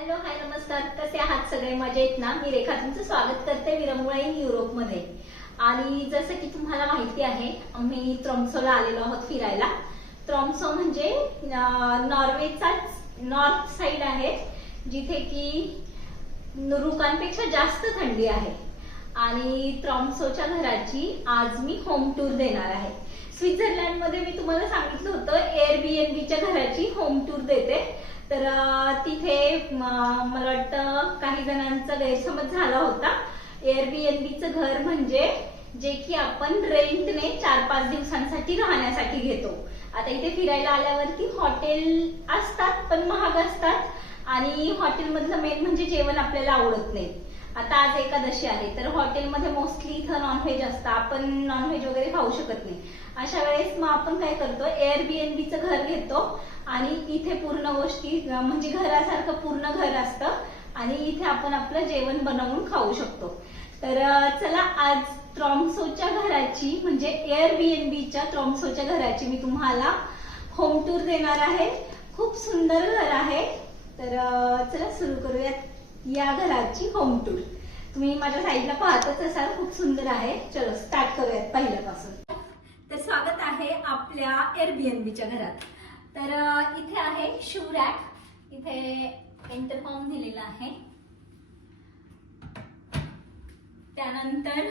Hello hi नमस्कार, कसे आहात सगळे? मजेत ना? मी रेखा तुमचं स्वागत करते विरंगुळा इन युरोपमध्ये. आणि जसं की तुम्हाला माहिती आहे, आम्ही ट्रॉम्सोला आलेलो आहोत फिरायला. ट्रॉम्सो म्हणजे नॉर्वेचा नॉर्थ साइड आहे, जिथे की रुकांपेक्षा जास्त थंडी आहे. आणि ट्रॉम्सोच्या घराची आज मी होम टूर देणार आहे. स्वित्झर्लंड मध्ये मी तुम्हाला सांगितलं होतं एअरबीएनबीच्या घराची होम टूर देते. तर तिथे मला वाटतं काही जणांचा गैरसमज झाला होता. एअरबीएनबीचं घर म्हणजे जे की आपण रेंटने 4-5 दिवसांसाठी राहण्यासाठी घेतो. आता इथे फिरायला आल्यावरती हॉटेल असतात, पण महाग असतात. आणि हॉटेलमधलं मेन म्हणजे जेवण आपल्याला आवडत नाही. आता आज एकादशी आहे, तर हॉटेलमध्ये मोस्टली इथं नॉनव्हेज असतं. आपण नॉनव्हेज वगैरे खाऊ शकत नाही. अशा वेळेस मग आपण काय करतो, एअरबीएनबीचं घर घेतो आणि इथे पूर्ण गोष्टी म्हणजे घरासारखं पूर्ण घर असतं आणि इथे आपण आपलं जेवण बनवून खाऊ शकतो. तर चला, आज ट्रॉम्सोच्या घराची म्हणजे एअरबीएनबीच्या ट्रॉम्सोच्या घराची मी तुम्हाला होम टूर देणार आहे. खूप सुंदर घर आहे. तर चला सुरू करूयात या घराची होम टूर. तुम्ही माझ्या साईडला पाहतच असाल, खूप सुंदर आहे. चलो स्टार्ट करूयात पहिल्यापासून. तर स्वागत आहे आपल्या एअरबीएनबीच्या घरात. तर इथे आहे शू रॅक, इथे इंटरकॉम दिलेला आहे. त्यानंतर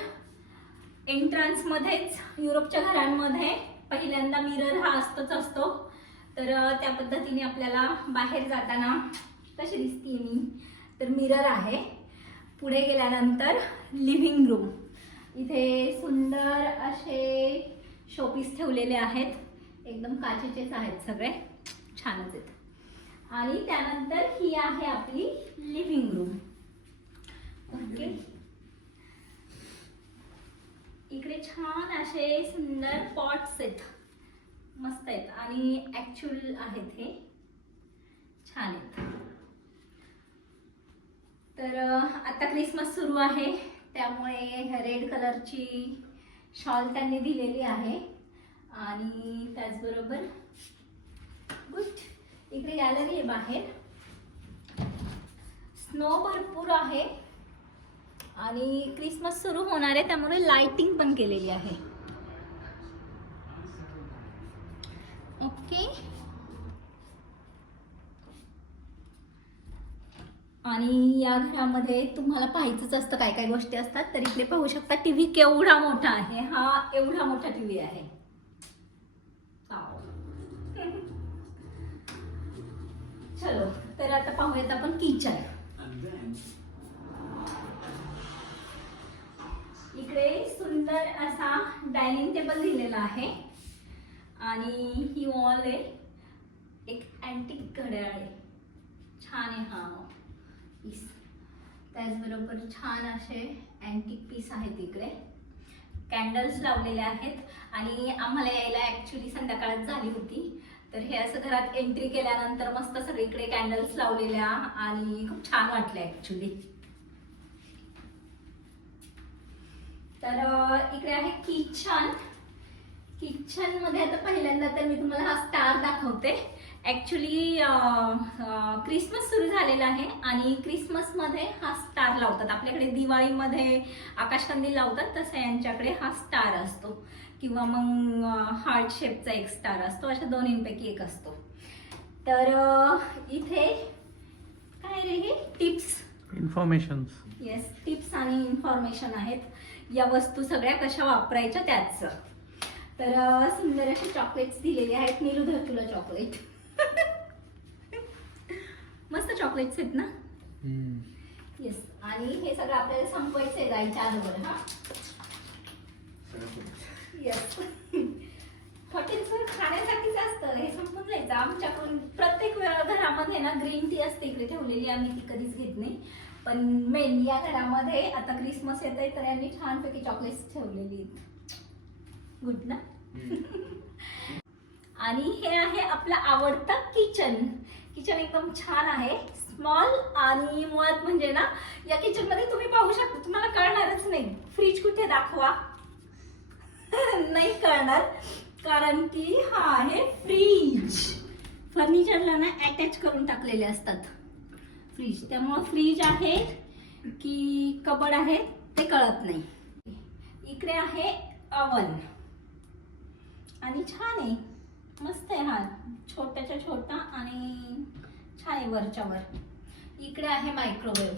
एंट्रन्स मध्येच युरोपच्या घरांमध्ये पहिल्यांदा मिरर हा असतो. तर त्या पद्धतीने आपल्याला बाहेर जाताना कशी दिसते मी, तर मिरर आहे. पुढे गेल्यानंतर लिव्हिंग रूम, इथे सुंदर असे शोपीस ठेवलेले आहेत. एकदम काचेचेच आहेत, सगळे छानच आहेत. आणि त्यानंतर ही आहे आपली लिव्हिंग रूम. ओके, इकडे छान असे सुंदर पॉट्स आहेत, मस्त आहेत आणि ऍक्च्युअल आहेत, हे छान आहेत. तर आता क्रिसमस सुरू आहे, त्यामुळे रेड कलरची शॉल त्यांनी दिलेली आहे. आणि त्याचबरोबर गुड, इकडे गॅलरी आहे बाहेर. स्नो भरपूर आहे आणि क्रिसमस सुरू होणार आहे, त्यामुळे लाइटिंग पण केलेली आहे. ओके, आणि या घरामध्ये तुम्हाला पाहायचंच असतं काय काय गोष्टी असतात. तर इकडे पाहू शकता टीव्ही केवढा मोठा आहे. हा एवढा मोठा टीव्ही आहे. चलो, तर आता पाहूयात आपण किचन. इकडे सुंदर असा डायनिंग टेबल दिलेला आहे आणि ही वॉल आहे, एक अँटिक घड्याळ आहे, छान आहे हा पीस. त्याचबरोबर छान असे अँटिक पीस आहेत. इकडे कॅन्डल्स लावलेले आहेत आणि आम्हाला यायला ऍक्च्युली संध्याकाळच झाली होती. तर हे असं घरात एंट्री केल्यानंतर मस्त सगळीकडे कॅन्डल्स लावलेल्या आणि खूप छान वाटलं ऍक्च्युली. तर इकडे आहे किचन. किचन मध्ये आता पहिल्यांदा तर मी तुम्हाला हा स्टार दाखवते. ऍक्च्युली क्रिसमस सुरू झालेला आहे आणि क्रिसमस मध्ये हा स्टार लावतात. आपल्याकडे दिवाळीमध्ये आकाशकंदील लावतात, तसं यांच्याकडे हा स्टार असतो किंवा मग हार्ट शेपचा एक स्टार असतो. अशा दोन्हींपैकी एक असतो. तर इथे काय रे, हे टिप्स, इन्फॉर्मेशन. येस, टिप्स आणि इन्फॉर्मेशन आहेत. या वस्तू सगळ्या कशा वापरायच्या त्याच. तर सुंदर असे चॉकलेट्स दिलेले आहेत. नीलू, धर तुला चॉकलेट. मस्त चॉकलेट्स आहेत ना. येस, आणि हे सगळं आपल्याला संपवायचं आहे जायच्या अगोदर. हा येस, हॉटेल्सवर खाण्यासाठीच असतं, हे संपून जायचं. आमच्याकडून प्रत्येक घरामध्ये ना ग्रीन टी असते इकडे ठेवलेली, आम्ही ती कधीच घेत नाही. पण मेन या घरामध्ये आता क्रिसमस येत आहे, तर यांनी छानपैकी चॉकलेट्स ठेवलेली आहेत. गुड ना. आणि हे आहे आपलं आवडतं किचन. किचन एकदम छान आहे, स्मॉल. आणि मुळात म्हणजे ना, या किचन मध्ये तुम्ही पाहू शकता, तुम्हाला कळणारच नाही फ्रीज कुठे दाखवा. नाही कळणार, कारण की हा आहे फ्रीज. फर्निचरला ना अटॅच करून टाकलेले असतात फ्रीज, त्यामुळं फ्रीज आहे की कबड आहे ते कळत नाही. इकडे आहे अवन आणि छान आहे, मस्त आहे. हा छोट्याच्या छोटा आणि छान आहे वरच्या वर. इकडे आहे मायक्रोवेव्ह,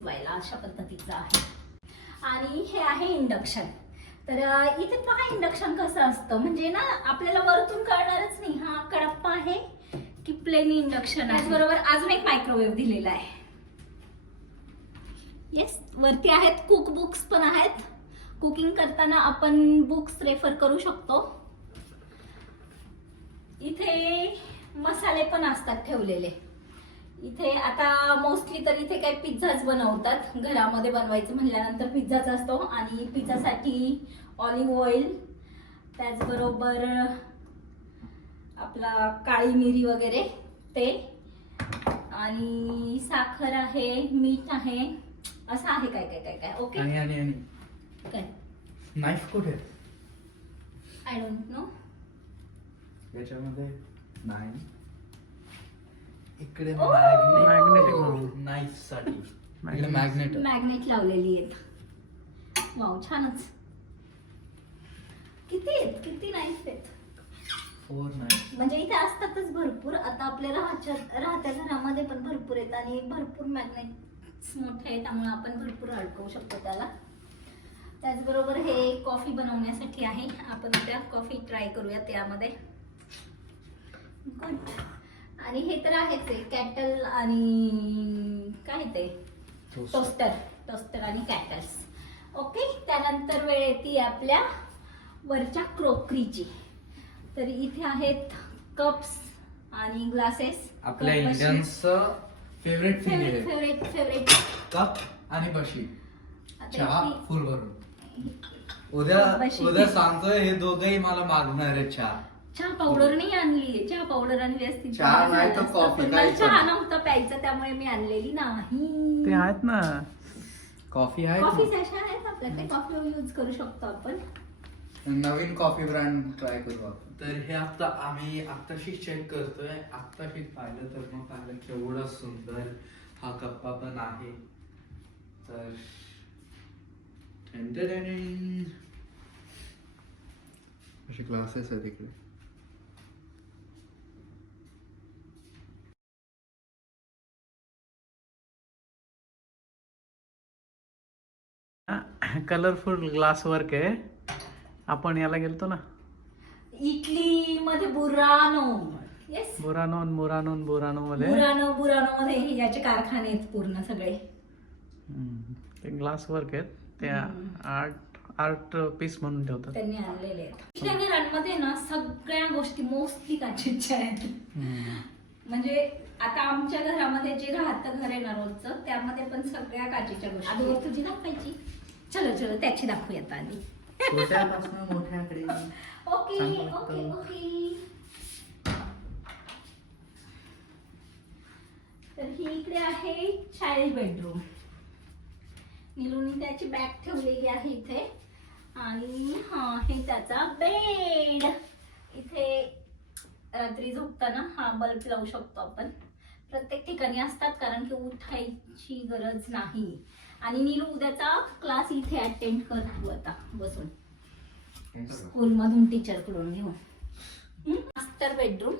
व्हायला अशा पद्धतीचं आहे. आणि हे आहे इंडक्शन. तर इथे पहा इंडक्शन कसं असतं, म्हणजे ना आपल्याला वरतून कळणारच नाही हा कडप्पा आहे की प्लेन इंडक्शन आहे. त्याचबरोबर अजून एक मायक्रोवेव्ह दिलेला आहे. येस, वरती आहेत कुक बुक्स पण आहेत. कुकिंग करताना आपण बुक्स रेफर करू शकतो. इथे मसाले पण असतात ठेवलेले. इथे आता मोस्टली तर इथे काय पिझ्झाच बनवतात, घरामध्ये बनवायचं म्हणल्यानंतर पिझ्झाच असतो. आणि पिझ्झासाठी ऑलिव्ह ऑइल, त्याचबरोबर आपला काळी मिरी वगैरे ते, आणि साखर आहे, मीठ आहे, असं आहे काय काय काय काय. ओके. आणि काय नाईफ कुठे? I don't know. याच्यामध्ये नाही, इकडे मॅग्नेटिक नाईफ साठी इकडे मॅग्नेट मॅग्नेट लावलेली आहेत. वाव, छानच. किती आहेत, किती नाईफ आहेत. 4 नाईफ. म्हणजे इथे असतातच भरपूर. आता आपल्या राहत्या घरामध्ये पण भरपूर आहेत आणि भरपूर मॅग्नेट्स मोठे आहेत, त्यामुळे आपण भरपूर अडकवू शकतो त्याला. त्याचबरोबर हे कॉफी बनवण्यासाठी आहे. आपण आता कॉफी ट्राय करूयात यामध्ये. गुड. आणि हे तर आहेच आहे कॅटल आणि काय ते टोस्टर आणि कॅटल्स. ओके. त्यानंतर वेळ येते आपल्या वरच्या क्रोकरीची. तर इथे आहेत कप्स आणि ग्लासेस. आपल्या इंडियन्सचं फेवरेट थिंग आहे फेवरेट कप आणि बशी. चहा आता फुल भरून. उद्या सांगतोय हे दोघंही मला मागणार आहे चहा. चहा पावडर नाही आणली. चहा पावडर आणली असती चहा नाही तर कॉफी. मला चहा नव्हता प्यायचा, त्यामुळे मी आणलेली नाही. ते आहेत ना, कॉफी आहे कॉफी सॅशा आहेत आपल्याकडे, कॉफी यूज करू शकतो आपण. नवीन कॉफी ब्रँड ट्राय करू आपण. तर हे आता आम्ही आत्ताशी चेक करतोय. आत्ताशी पाहिलं तर मग पाहिलं केवढं सुंदर हा कप्पा पण आहे. तर असे ग्लासेस आहेत इकडे. कलरफुल ग्लास वर्क आहे. आपण याला गेलतो ना, इटली मध्ये बुरानो. येस, बुरानो मध्ये बुरानो मध्ये हे याचे कारखाने आहेत पूर्ण सगळे. ते ग्लास वर्क आहेत. ते आर्ट पीस म्हणून ठेवतात. त्यांनी आणलेले आहेत. त्या घरांमध्ये ना सगळ्या गोष्टी मोस्टली काचेच्या आहेत. म्हणजे आता आमच्या घरामध्ये जे राहतं घर आहे ना रोजचं, त्यामध्ये पण सगळ्या काचेच्या गोष्टी. आधी तुझी दाखवायची. चलो त्याची दाखवूयात आधी. छोट्यापासून मोठ्याकडे. ओके. तर ही इकडे आहे चाइल्ड बेडरूम. निलूनी त्याची बॅग ठेवलेली आहे इथे. आणि हा हे त्याचा बेड. इथे रात्री झोपताना हा बल्ब लावू शकतो आपण. प्रत्येक ठिकाणी असतात कारण की उठायची गरज नाही. आणि नीलू उद्याचा क्लास इथे अटेंड करतो आता बसून, स्कूल मधून टीचर कडून घेऊन. Master bedroom.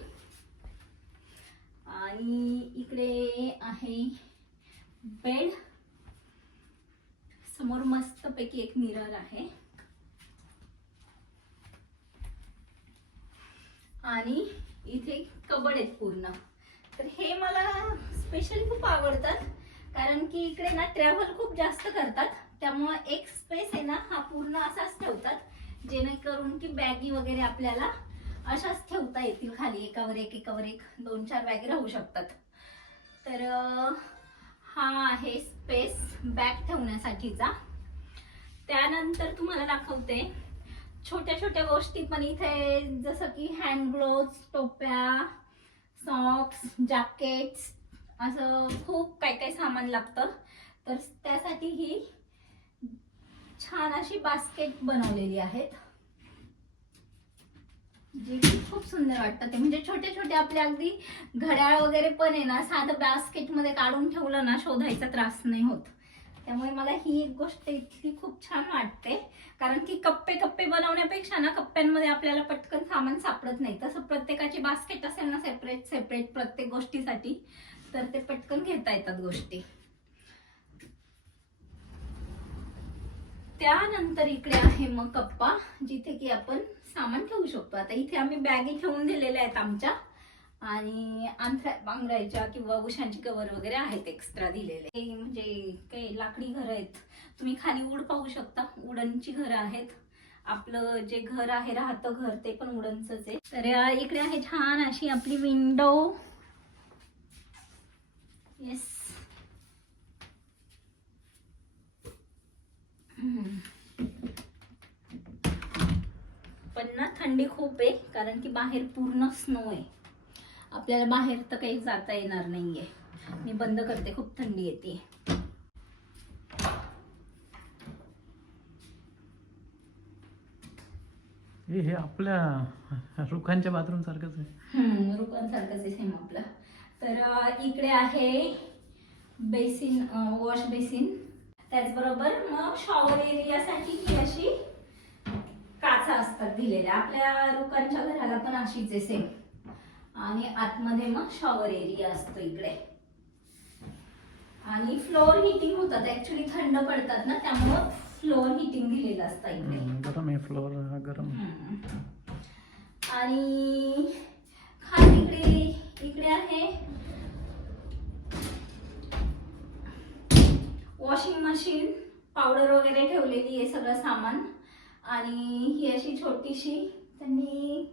आणि इकडे आहे बेड. समोर मस्त पैकी एक मिरर आहे. आणि इथे कबड आहेत पूर्ण. तर हे मला स्पेशली खूप आवडतात कारण की इकडे ना ट्रॅव्हल खूप जास्त करतात, त्यामुळे एक स्पेस आहे ना हा पूर्ण असाच ठेवतात, जेणेकरून की बॅगी वगैरे आपल्याला अशाच ठेवता येतील खाली, एकावर एक 2-4 बॅगी राहू शकतात. तर हा आहे स्पेस बॅग ठेवण्यासाठीचा. त्यानंतर तुम्हाला दाखवते छोट्या छोट्या गोष्टी पण इथे, जसं की हँड ग्लोव्स, टोप्या, सॉक्स, जॅकेट्स, असं खूप काय काय सामान लागतं. तर त्यासाठी ही छान अशी बास्केट बनवलेली आहेत. जे की खूप सुंदर वाटतं ते, म्हणजे छोटे छोटे आपले अगदी घड्याळ वगैरे पण आहे ना, साधं बास्केट मध्ये काढून ठेवलं ना शोधायचा त्रास नाही होत. त्यामुळे मला ही एक गोष्ट इतकी खूप छान वाटते, कारण की कप्पे कप्पे बनवण्यापेक्षा ना कप्प्यांमध्ये आपल्याला पटकन सामान सापडत नाही. तसं प्रत्येकाची बास्केट असेल ना सेपरेट सेपरेट प्रत्येक गोष्टीसाठी, तर ते पटकन घेता येतात गोष्टी. त्यानंतर इकडे आहे मग कप्पा, जिथे की आपण सामान ठेवू शकतो. आता इथे आम्ही बॅगी ठेवून दिलेल्या आहेत आमच्या, आणि अंथऱ्या पांघरायच्या किंवा उशांची कवर वगैरे आहेत एक्स्ट्रा दिलेले. हे म्हणजे काही लाकडी घरं आहेत, तुम्ही खाली वूड पाहू शकता, वुडनची घरं आहेत. आपलं जे घर आहे राहतं घर ते पण वुडनचंच आहे. तर इकडे आहे छान अशी आपली विंडो. येस, पण ना थंडी खूप आहे, कारण की बाहेर पूर्ण स्नो आहे. आपल्याला बाहेर तर काही जाता येणार नाहीये. मी बंद करते, खूप थंडी येते. हे आपल्या रुखांच्या बाथरूम सारखंच आहे. रुपांसारखंच आहे सेम आपलं. तर इकडे आहे बेसिन, वॉश बेसिन. त्याचबरोबर मग शॉवर एरियासाठी ही अशी काचा असतात दिलेल्या. आपल्या रुकांच्या घराला पण अशीच आहे सेम. आणि आतमध्ये मग शॉवर एरिया असतो इकडे. आणि फ्लोर हिटिंग होतात, ऍक्च्युली थंड पडतात ना, त्यामुळं फ्लोर हिटिंग दिलेलं असतं इकडे. गरम आहे फ्लोर, गरम. आणि खाली इकडे आहे वॉशिंग मशीन, पावडर वगैरे ठेवलेली आहे सगळं सामान. आणि ही अशी छोटीशी त्यांनी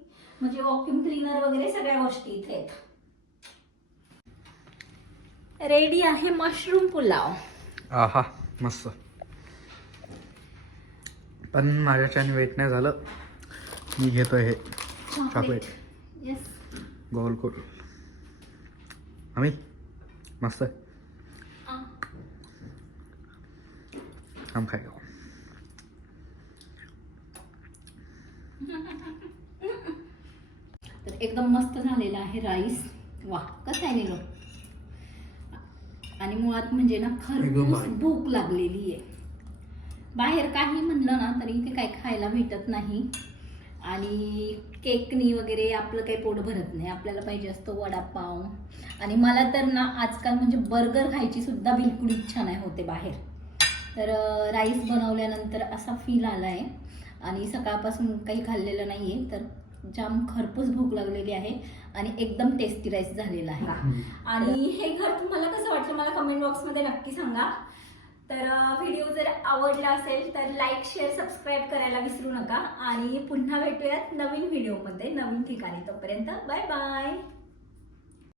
म्हणजे वॉक्यूम क्लीनर वगैरे सगळ्या गोष्टी इथे आहेत. रेडी आहे मशरूम पुलाव. आहा मस्त. पण माझ्याच्याने वेट नाही झालं, मी घेतोय हे चॉकलेट. येस, गोल गोल. अमित मस्त आहे. हम खाएगा. तर एकदम मस्त झालेला आहे राईस. वा, कसं आहे निलो. आणि मुळात म्हणजे ना खरपूस भूक लागलेली आहे. बाहेर काही म्हणलं ना तरी इथे काही खायला भेटत नाही. आणि केकनी वगैरे आपलं काही पोट भरत नाही. आपल्याला पाहिजे असतो वडापाव. आणि मला तर ना आजकाल म्हणजे बर्गर खायची सुद्धा बिलकुल इच्छा नाही होते बाहेर. तर राईस बनवल्यानंतर असा फील आला आहे. आणि सकाळपासून काही खाल्लेलं नाही आहे, तर जाम खरपूस भूक लागलेली आहे. आणि एकदम टेस्टी राईस झालेला आहे. आणि हे घर तुम्हाला कसं वाटलं मला कमेंट बॉक्समध्ये नक्की सांगा. तर व्हिडिओ जर आवडला असेल तर लाईक, शेअर, सबस्क्राईब करायला विसरू नका. आणि पुन्हा भेटूयात नवीन व्हिडिओमध्ये नवीन ठिकाणी. तोपर्यंत बाय बाय.